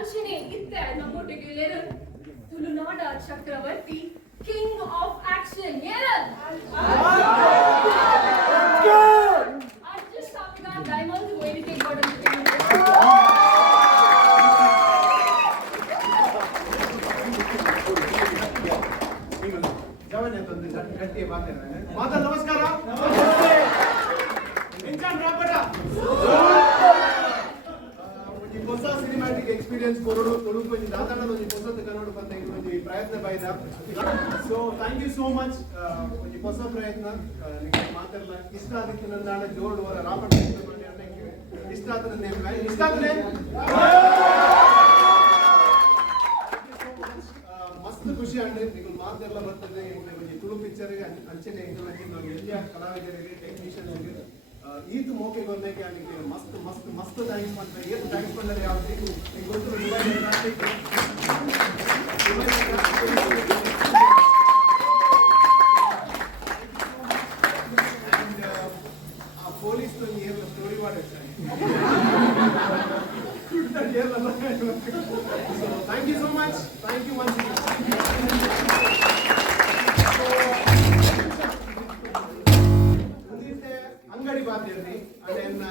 ಅಂಚನೆ ಇತ್ತೆ ನಮ್ಮೊಟ್ಟಿಗೆ ಲೇರು ತುಳುನಾಡ ಚಕ್ರವರ್ತಿ king of action Aaron adjust ಆಗ ಡೈಮಂಡ್ ವೇದಿಕೆ ಕೊಡೋದು ಗಟ್ಟಿ ಮಾತಾಡ ನಮಸ್ಕಾರ ಹೊಸ ಸಿನಿಮ್ಯಾಟಿಕ್ ಎಕ್ಸ್ಪೀರಿಯನ್ಸ್ ಕೊರೋಡು ತೊಳುಕು ದಾದಾಂಡ ಹೊಸದು ಕನ್ನಡ ಬಂದ ಒಂದು ಪ್ರಯತ್ನ ಬೈದ so thank you so much ಒಂದು ಹೊಸ ಪ್ರಯತ್ನ ನಿಮಗೆ ಮಾತಾಡಲ್ಲ ಇಷ್ಟ ಆದಿತ್ತು ನನ್ನ ನಾಳೆ ಜೋರ್ಡು ಅವರ ರಾಪರ್ಟ್ ಇಷ್ಟ ಆದ್ರೆ ಇಷ್ಟ ಆದ್ರೆ ಮಸ್ತ್ ಖುಷಿ ಅಂಡ್ರೆ ನೀವು ಮಾತೆಲ್ಲ ಬರ್ತದೆ ತುಳು ಪಿಕ್ಚರ್ಗೆ ಅಂಚನೆ ನಾವು ಎಲ್ಲ ಕಲಾವಿದರಿಗೆ ಟೆಕ್ನಿಷಿಯನ್ಸ್ಗೆ ಈತು ಮೋಕೆ ಗೊತ್ತಾಗಿ ಆಗಲಿಕ್ಕೆ ಮಸ್ತ್ ಮಸ್ತ್ ಮಸ್ತ್ ಥ್ಯಾಂಕ್ಸ್ ಮಾಡ್ತಾರೆ ಏನು ಥ್ಯಾಂಕ್ಸ್ ಮಾಡಿದ್ರೆ ಯಾವ್ದು ಈಗ ಗೊತ್ತು ಆ ಪೊಲೀಸ್ ಏನು ಸ್ಟೋರಿ ಮಾಡಿ thank you so much thank you once ಅಂಗಡಿ ಬಾತಿರ್ಲಿ ಅದನ್ನ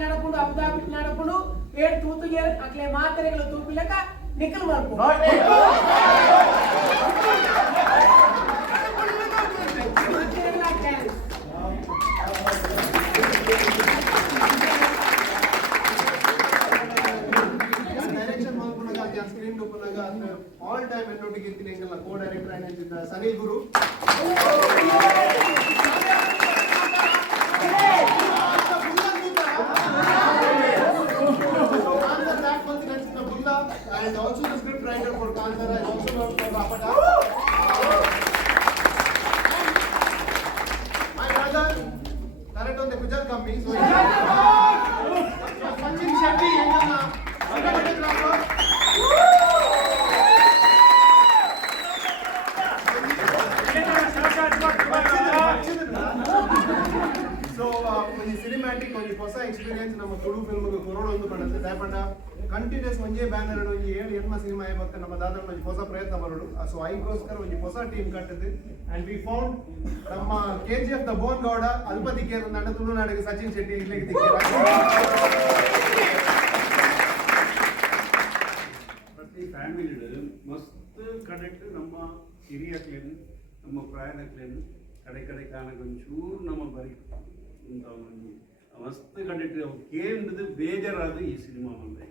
ನಡಕೊಂಡು ಅಬುದಾಬಿ ನಡಕೊಂಡು ಏಳು ತೂತಿಗೆ ಅಕ್ಲೆ ಮಾತ್ರೆಗಳು ತೂಪಿಲಕ ನಿಖಲ್ ಮಾಡ್ಕೊ ಡೈರೆಕ್ಷನ್ ಮಾಡ್ಕೊಂಡಾಗ ಸ್ಕ್ರೀನ್ ಓಪನ್ ಆಗ ಆಲ್ ಟೈಮ್ എന്നോട്ടിಗೆ ಇರ್ತೀನಿ ಎಂಗಲ್ಲ ಕೋ ಡೈರೆಕ್ಟರ್ ಆಗಿದ್ದ ಸನಿಲ್ ಗುರು and also the script writer for Kanzara and also for Rapata. My brother, direct on the Gujarat company. So Sachin Shetty, Enganna, so cinematic on the first experience ನಮ್ಮ Tulu film corona ಒಂದು ಬರುತ್ತೆ ದಯಪಂಡ continuous ಒಂದೇ banner ಒಂದು 7 cinema ಇವತ್ತು ನಮ್ಮ ದಾದಾ ಒಂದು ಹೊಸ ಪ್ರಯತ್ನ ಮಾಡೋದು ಸೊ ಐಗೋಸ್ಕರ ಒಂದು ಹೊಸ ಟೀಮ್ ಕಟ್ಟಿದೆ ಅಂಡ್ ವಿ ಫೌಂಡ್ ನಮ್ಮ KGF ದ ಬೋನ್ ಗೌಡ ಅಲ್ಪದಿಕ್ಕೆ ನನ್ನ ತುಳುನಾಡಿಗೆ ಸಚಿನ್ ಶೆಟ್ಟಿ ಇಲ್ಲಿಗೆ ಪ್ರತಿ ಫ್ಯಾಮಿಲಿ ಮಸ್ತ್ ಕನೆಕ್ಟ್ ನಮ್ಮ ಹಿರಿಯಕ್ಲೇನು ನಮ್ಮ ಪ್ರಾಯದಕ್ಲೇನು ಕಡೆ ಕಾಣಗೊಂಚೂರು ನಮ್ಮ ಬರೀ ಮಸ್ತ್ ಕನೆಕ್ಟ್ ಕೇಂದ್ರದ ಬೇಜಾರಾದ ಈ ಸಿನಿಮಾ ಬಂದೆ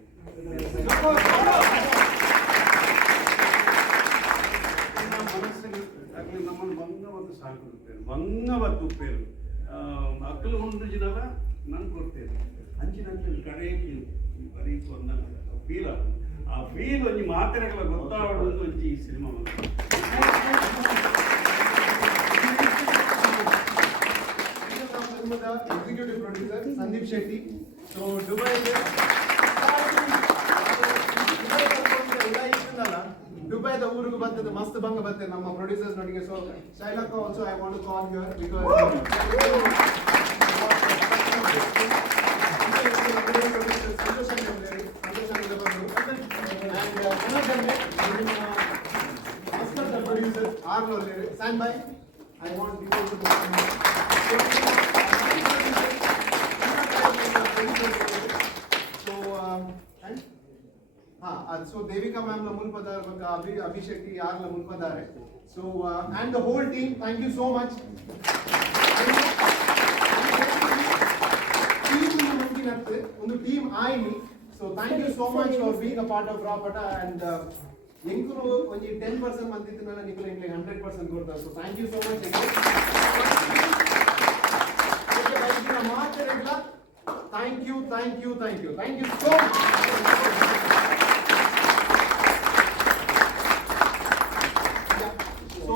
ಮನಸ್ಸಿಗೆ ಆಗಲಿ ನಮ್ಮನ್ನು ಬಂಗವತ್ತು ಸಾಕುತ್ತೇವೆ ಬಂಗವತ್ತು ಉಪ್ಪೇರು ಮಕ್ಕಳು ಉಂಟು ಜಿನಲ್ಲ ನಾನು ಕೊಡ್ತೇನೆ ಅಂಚಿನ ಕಡೆಗೆ ಬರೀತು ಅಂದ ಫೀಲ್ ಆ ಫೀಲ್ ಒಂಜಿ ಮಾತ್ರೆಗಳ ಗೊತ್ತಾವಡೊಂದು ಒಂಜಿ ಈ ಸಿನಿಮಾ ಬಂತು ಫಿಲ್ಮದ executive producer Sandeep Shetty. So ದುಬೈಗೆ ದುಬೈದ ಊರಿಗೆ ಬರ್ತದೆ ಮಸ್ತ್ ಭಂಗ ಬರ್ತದೆ ನಮ್ಮ ಪ್ರೊಡ್ಯೂಸರ್ಸ್ ನೊಟ್ಟಿಗೆ. ಸೊ ಶೈಲಕ್ also I want to call here because producer Arlo stand by. I want people to so Devika ma'am la mulpadar baka Abhishek yaar la mulpadar hai. So and the whole team, thank you so much. Team ಆಯ್ನಿ. So thank you so much for being a part of Rapata and ಎಂಕರು ಒಂಜಿ 10% ಮಂದಿತ್ತಿನ ನಿಕುಲು ಇಂಕ್ಲೆ 100% ಕೊಡ್ತಾರೆ. So thank you so much again. ಮಾತಾಡಿಲ್ಲ thank you so much. So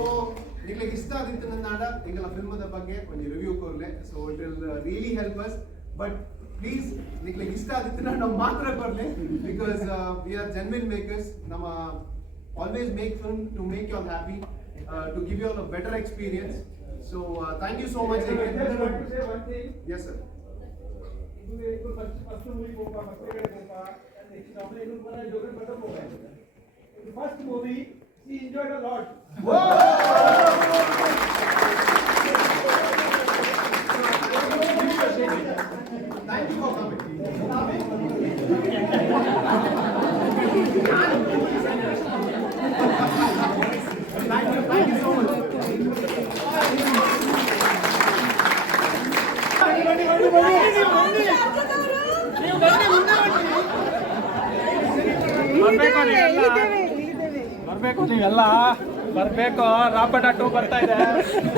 ನಿಕುಲು ಇಷ್ಟ ಆದಿತ್ತು ನಾಡ ಇಂಗಲ ಫಿಲ್ಮದ ಬಗ್ಗೆ ಒಂಜಿ review ಕೊರ್ಲೆ. So it will really help us, but please ನಿಕುಲು ಇಷ್ಟ ಆದಿತ್ತು ನಾಡ ಮಾತ್ರ ಕೊರ್ಲೆ because we are genuine makers. ನಮ್ಮ always make film to make you all happy, to give you all a better experience. So thank you so much again. I just want to say one thing. Yes sir. First movie popa, and next time you will joke better movie. The first movie she enjoyed a lot. Whoa! Thank you for coming. Thank you so much. ಬರ್ಬೇಕು ನೀವೆಲ್ಲ ಬರ್ಬೇಕು. ರಾಪಟ 2 ಬರ್ತಾ ಇದೆ.